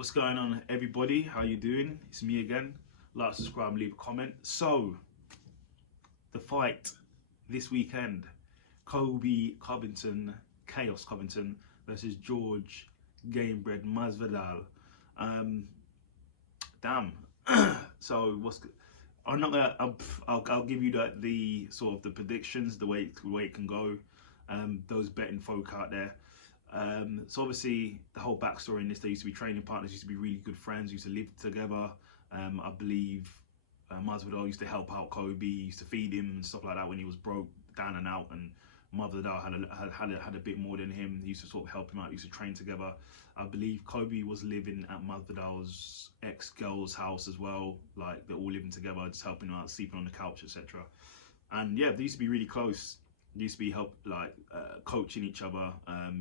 What's going on, everybody? How you doing? It's me again. Like, subscribe, and leave a comment. So, the fight this weekend: Chaos Covington versus George Gamebred Masvidal. Damn. So what's? I'm not gonna. I'll give you the sort of the predictions, the way it can go. Those betting folk out there. So obviously the whole backstory in this, they used to be training partners, used to be really good friends, used to live together. I believe Masvidal used to help out Kobe, used to feed him and stuff like that when he was broke, down and out. And Masvidal had a bit more than him. He used to sort of help him out, used to train together. I believe Kobe was living at Masvidal's ex-girl's house as well. Like, they're all living together, just helping him out, sleeping on the couch, etc. And yeah, they used to be really close. They used to be coaching each other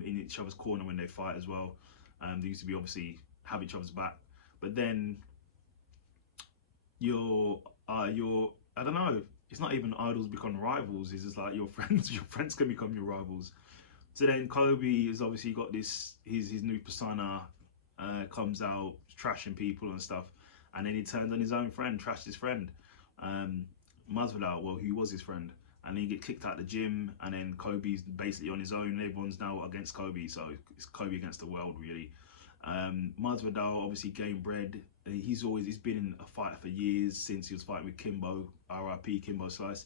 in each other's corner when they fight as well. They used to be obviously have each other's back. But then your I don't know. It's not even idols become rivals. It's just like your friends. Your friends can become your rivals. So then Kobe has obviously got this his new persona, comes out trashing people and stuff, and then he turns on his own friend, trashed his friend, Masvidal. Well, he was his friend. And then he get kicked out of the gym, and then Kobe's basically on his own. Everyone's now against Kobe, so it's Kobe against the world, really. Masvidal, obviously Gamebred. He's been in a fight for years, since he was fighting with Kimbo, RIP Kimbo Slice,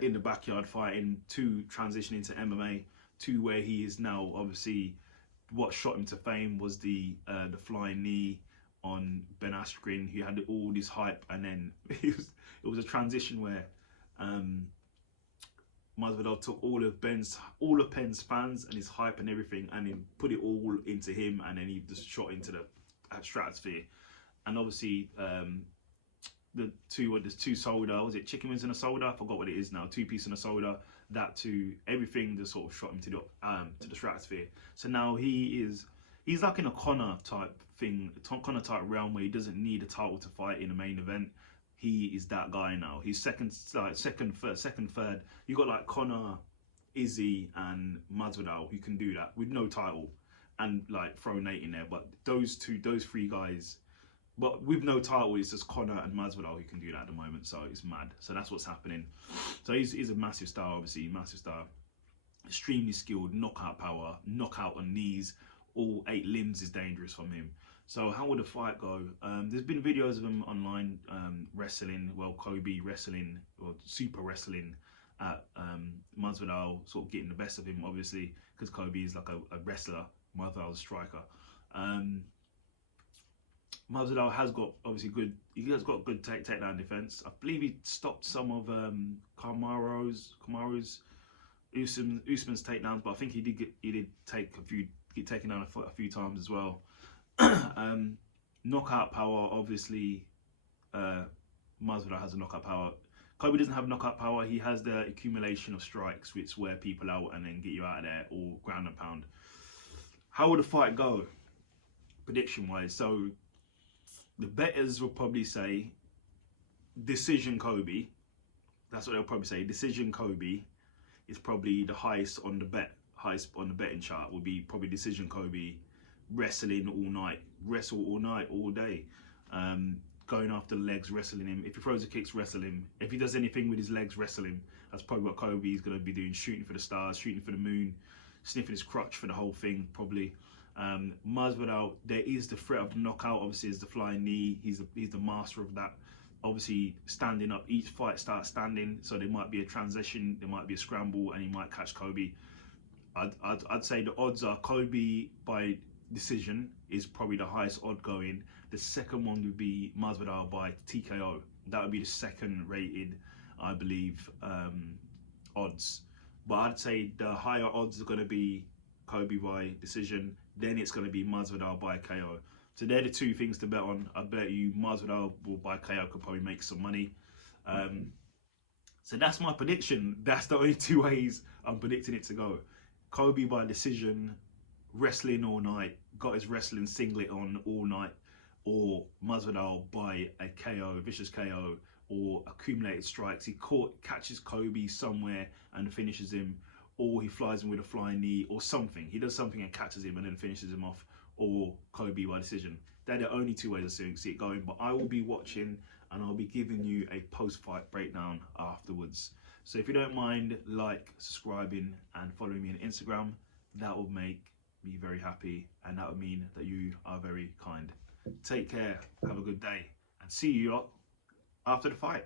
in the backyard fighting, to transition into MMA, to where he is now. Obviously, what shot him to fame was the flying knee on Ben Askren. He had all this hype, and then it was a transition where Masvidal took all of Ben's fans and his hype and everything, and then put it all into him, and then he just shot into the stratosphere. And obviously, there's two soda. Was it chicken wings and a soda? I forgot what it is now. 2 pieces and a soda. That to everything just sort of shot him to the stratosphere. So now he's like in a Conor type thing, Conor type realm, where he doesn't need a title to fight in a main event. He is that guy now. He's second, third. You got like Conor, Izzy, and Masvidal who can do that with no title, and like throw Nate in there. But those 3 guys, but with no title, it's just Conor and Masvidal who can do that at the moment. So it's mad. So that's what's happening. So he's a massive star, obviously, massive star. Extremely skilled, knockout power, knockout on knees. All 8 limbs is dangerous from him. So how would the fight go? There's been videos of him online wrestling, well, Kobe wrestling, or super wrestling at Masvidal, sort of getting the best of him, obviously, because Kobe is like a wrestler, Masvidal's a striker. Masvidal has got obviously good takedown defense. I believe he stopped some of Usman's takedowns, but I think he did get taken down a few times as well. Knockout power, obviously, Masvidal has a knockout power. Kobe doesn't have knockout power. He has the accumulation of strikes, which wear people out and then get you out of there, or ground and pound. How would the fight go, prediction wise? So the bettors will probably say decision Kobe. That's what they'll probably say. Decision Kobe is probably the highest on the betting chart. Will be probably decision Kobe. Wrestling all night, wrestle all night, all day, going after the legs, wrestling him. If he throws a kicks, wrestle him. If he does anything with his legs, wrestle him. That's probably what Kobe is going to be doing, shooting for the stars, shooting for the moon, sniffing his crotch for the whole thing, probably. Masvidal, there is the threat of knockout, obviously, is the flying knee. He's the master of that. Obviously, standing up, each fight starts standing, so there might be a transition, there might be a scramble, and he might catch Kobe. I'd say the odds are Kobe by decision is probably the highest odd going. The second one would be Masvidal by TKO. That would be the second rated, I believe, odds. But I'd say the higher odds are going to be Kobe by decision. Then it's going to be Masvidal by KO. So they're the 2 things to bet on. I bet you Masvidal will by KO, could probably make some money. So that's my prediction. That's the only 2 ways I'm predicting it to go. Kobe by decision, wrestling all night, got his wrestling singlet on all night, or Masvidal by a KO, vicious KO, or accumulated strikes. He catches Kobe somewhere and finishes him, or he flies him with a flying knee or something. He does something and catches him and then finishes him off, or Kobe by decision. They're the only two ways I see it going, but I will be watching and I'll be giving you a post-fight breakdown afterwards. So if you don't mind, like, subscribing and following me on Instagram, that will make me very happy, and that would mean that you are very kind. Take care, have a good day, and see you after the fight.